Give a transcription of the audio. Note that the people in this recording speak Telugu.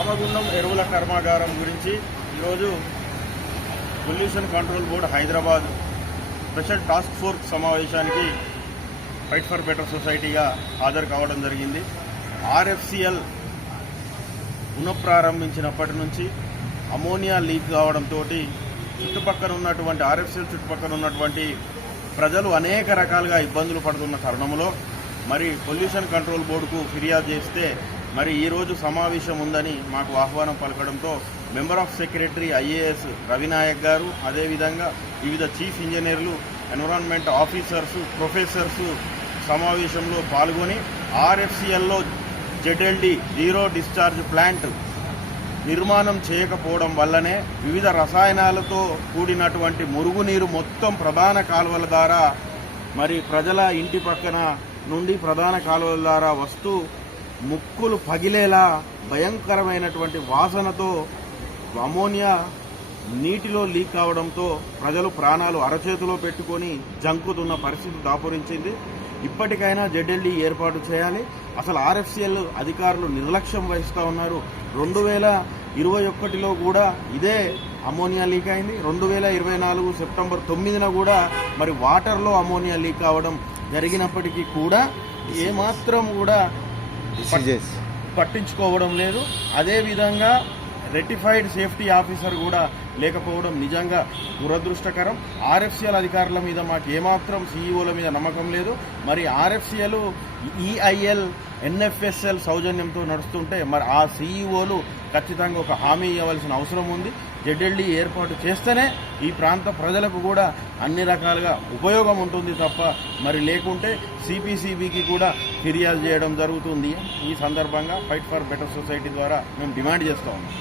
రామగుండం ఎరువుల కర్మాగారం గురించి ఈరోజు pollution control board Hyderabad special task force సమావేశానికి ఫైట్ ఫర్ బెటర్ సొసైటీగా హాజరు కావడం జరిగింది. ఆర్ఎఫ్సిఎల్ పునఃప్రారంభించినప్పటి నుంచి అమోనియా లీక్ కావడంతో చుట్టుపక్కల ఉన్నటువంటి ఆర్ఎఫ్సిఎల్ చుట్టుపక్కల ఉన్నటువంటి ప్రజలు అనేక రకాలుగా ఇబ్బందులు పడుతున్న తరుణంలో మరి పొల్యూషన్ కంట్రోల్ బోర్డుకు ఫిర్యాదు చేస్తే మరి ఈరోజు సమావేశం ఉందని మాకు ఆహ్వానం పలకడంతో member of secretary IAS Ravi Nayak గారు, అదేవిధంగా వివిధ చీఫ్ ఇంజనీర్లు, ఎన్విరాన్మెంట్ ఆఫీసర్స్, ప్రొఫెసర్స్ సమావేశంలో పాల్గొని ఆర్ఎఫ్సిఎల్లో జెడ్ఎల్డి జీరో డిశ్చార్జ్ ప్లాంట్ నిర్మాణం చేయకపోవడం వల్లనే వివిధ రసాయనాలతో కూడినటువంటి మురుగునీరు మొత్తం ప్రధాన కాలువల ద్వారా మరి ప్రజల ఇంటి పక్కన నుండి ప్రధాన కాలువల ద్వారా వస్తూ ముక్కులు పగిలేలా భయంకరమైనటువంటి వాసనతో అమోనియా నీటిలో లీక్ కావడంతో ప్రజలు ప్రాణాలు అరచేతిలో పెట్టుకొని జంకుతున్న పరిస్థితి దాపురించింది. ఇప్పటికైనా జెడ్ఎల్డి ఏర్పాటు చేయాలి. అసలు ఆర్ఎఫ్సిఎల్ అధికారులు నిర్లక్ష్యం వహిస్తూ ఉన్నారు. 2021లో కూడా ఇదే అమోనియా లీక్ అయింది. 2024 సెప్టెంబర్ 9న కూడా మరి వాటర్లో అమోనియా లీక్ కావడం జరిగినప్పటికీ కూడా ఏమాత్రం కూడా పట్టించుకోవడం లేదు. అదేవిధంగా రెటిఫైడ్ సేఫ్టీ ఆఫీసర్ కూడా లేకపోవడం నిజంగా దురదృష్టకరం. ఆర్ఎఫ్సిఎల్ అధికారుల మీద మాకు ఏమాత్రం సీఈఓల మీద నమ్మకం లేదు. మరి ఆర్ఎఫ్సిఎల్ ఈఐఎల్ ఎన్ఎఫ్ఎస్ఎల్ సౌజన్యంతో నడుస్తుంటే మరి ఆ సీఈఓలు ఖచ్చితంగా ఒక హామీ ఇవ్వవలసిన అవసరం ఉంది. జెడ్ఎల్డి ఏర్పాటు చేస్తేనే ఈ ప్రాంత ప్రజలకు కూడా అన్ని రకాలుగా ఉపయోగం ఉంటుంది తప్ప మరి లేకుంటే సిపిసిబికి కూడా ఫిర్యాదు చేయడం జరుగుతుంది. ఈ సందర్భంగా ఫైట్ ఫర్ బెటర్ సొసైటీ ద్వారా మేము డిమాండ్ చేస్తూ ఉన్నాం.